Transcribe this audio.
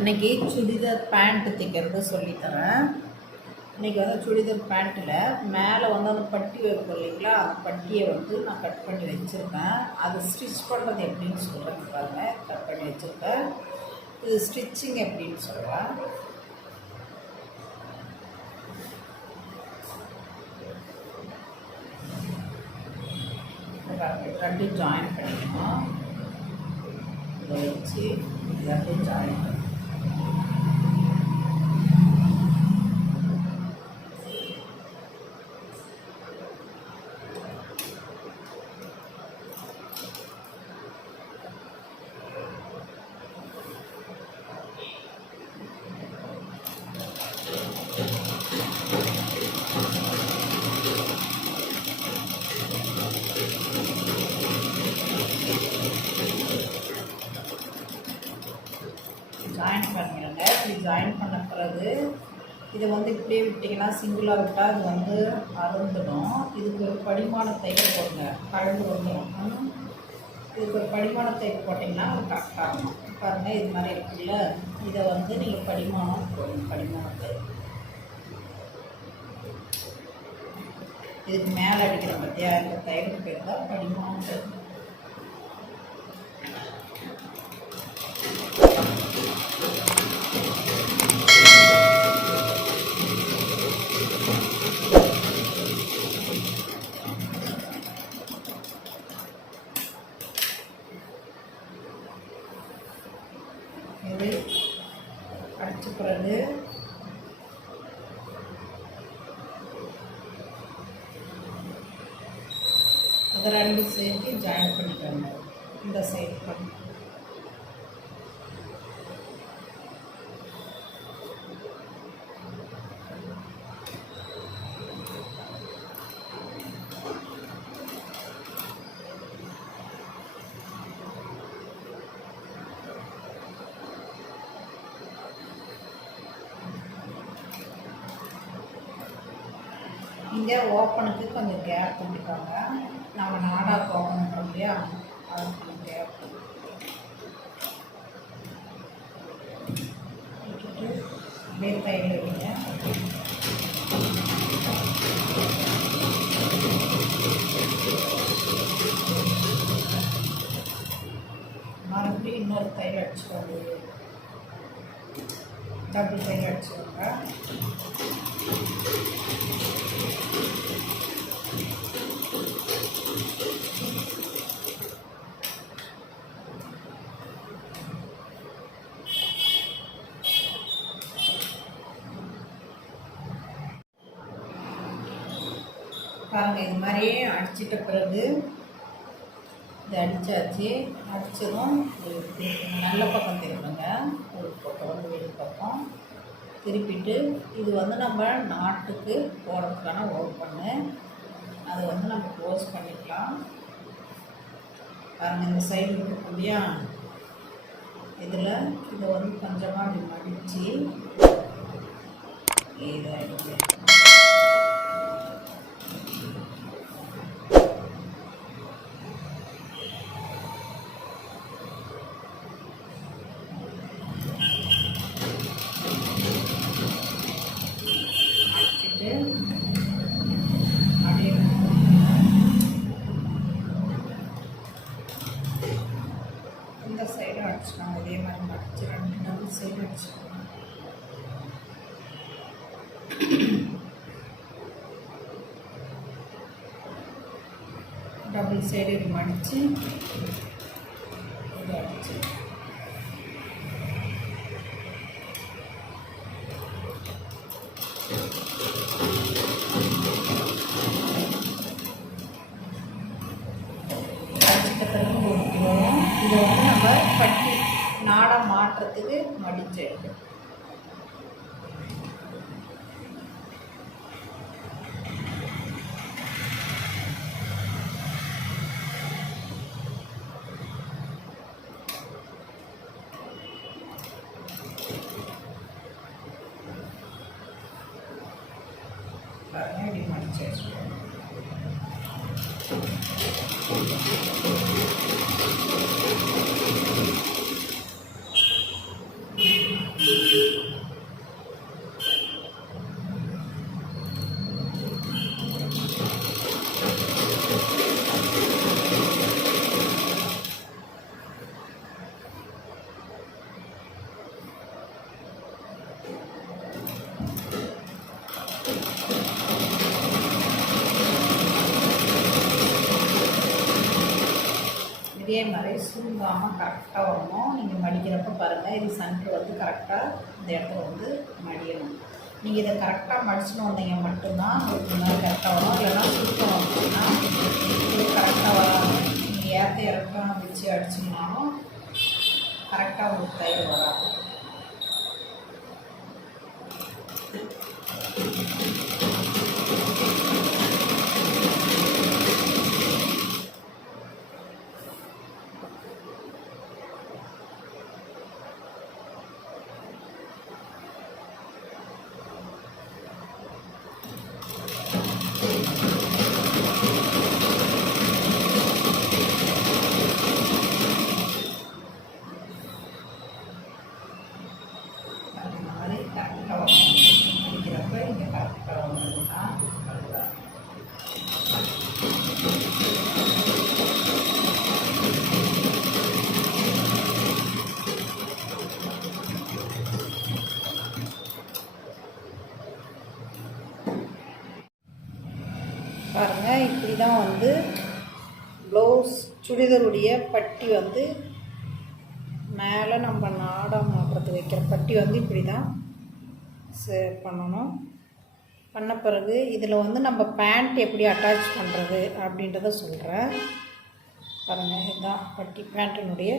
இன்றைக்கி சுடிதார் பேண்ட்டு தைக்கிறது சொல்லித்தரேன். இன்றைக்கி வந்து சுடிதார் பேண்ட்டில் மேலே வந்து அந்த பட்டி வைப்போம் இல்லைங்களா, அந்த பட்டியை வந்து நான் கட் பண்ணி வச்சுருக்கேன். அது ஸ்டிச் பண்ணுறது எப்படின்னு சொல்கிறேன் பாருங்கள். கட் பண்ணி வச்சுருக்கேன். இது ஸ்டிச்சிங் எப்படின்னு சொல்கிறேன். ரெண்டும் ஜாயின் பண்ணிக்கணும். இதை வச்சு ரெண்டும் ஜாயின் பண்ணி ஜாயின் பண்ணிடுங்க. இப்படி ஜாயின் பண்ண பிறகு இதை வந்து இப்படியே விட்டிங்கன்னா, சிங்கிளாக விட்டால் அது வந்து அறுந்துடும். இதுக்கு ஒரு படிமான தையல் போடுங்க, கழுந்து வந்துடும். இதுக்கு ஒரு படிமான தையல் போட்டிங்கன்னா அது கரெக்டாகும். பாருங்கள், இது மாதிரி இருக்குல்ல, இதை வந்து நீங்கள் படிமானம் போடுங்க. படிமான தையல் இதுக்கு மேலே அடிக்கிற பற்றியா, இந்த தையலுக்கு பேர் தான் படிமான தையல். இது அடித்த பிறகு அதை ரெண்டு சேர்த்து ஜாயின் பண்ணிக்கோங்க. இந்த சைடு பண்ணி இங்கே ஓப்பனுக்கு கொஞ்சம் கேப் பண்ணிக்கோங்க. நம்ம நாடாக ஓப்பன் பண்ணுறோம் இல்லையா, அதுக்கு கொஞ்சம் கேப் விட்டுட்டு அப்படியே தையல் வைங்க. மறுபடியும் இன்னொரு தையல் அடிச்சுக்கோங்க. டபுள் தையல் அடிச்சுக்கோங்க. பாருங்கள், இது மாதிரியே அடிச்சிட்ட பிறகு இது அடித்தாச்சு. அடித்ததும் நல்ல பக்கம் திருப்புங்க. ஒரு பக்கம் வந்து வெளி பக்கம் திருப்பிட்டு, இது வந்து நம்ம நாட்டுக்கு போடுறதுக்கான ஓப்பன்னு, அதை வந்து நம்ம க்ளோஸ் பண்ணிக்கலாம். பாருங்கள், இந்த சைடு இருக்கும் இல்லையா, இதில் இதை வந்து கொஞ்சமாக அப்படி மடித்து இதை அடிச்சு இந்த சைடு அடிச்சுக்கோங்க. இதே மாதிரி மடிச்சு ரெண்டு டபுள் சைடு அடிச்சுக்கோங்க. டபுள் சைடு இது மடித்து இது அடிச்சு இதை வந்து நம்ம பட்டி நாடாக மாற்றுறதுக்கு மடிச்சு எடுக்கணும். இப்படி மடிச்சு வச்சுக்கணும். இதே மாதிரி சுருங்காமல் கரெக்டாக வரணும். நீங்கள் மடிக்கிறப்ப பாருங்கள், இது சென்டர் வந்து கரெக்டாக இந்த இடத்துல வந்து மடியணும். நீங்கள் இதை கரெக்டாக மடிச்சுன்னு வந்தீங்க மட்டும்தான் உங்களுக்கு இந்த மாதிரி கரெக்டாக வரும். இல்லைன்னா சுருக்கம் அப்படின்னா இது கரெக்டாக வராது. நீங்கள் ஏற்ற இறக்கம் வச்சு அடிச்சிங்கனாலும் கரெக்டாக உங்களுக்கு தையல் வராது. கரெக்டாக வரணும். அடிக்கிறப்ப இங்கே கரெக்டாக வரணும்னா அதுதான். பாருங்கள், இப்படி தான் வந்து ப்ளவுஸ் சுடிதாருடைய பட்டி வந்து மேலே நம்ம நாடம் மாட்டுறது வைக்கிற பட்டி வந்து இப்படி தான் பண்ணணும். பண்ண பிறகு இதில் வந்து நம்ம பேண்ட் எப்படி அட்டாச் பண்ணுறது அப்படின்றத சொல்கிறேன். பாருங்கள், இதுதான் பட்டி பேண்ட்டினுடைய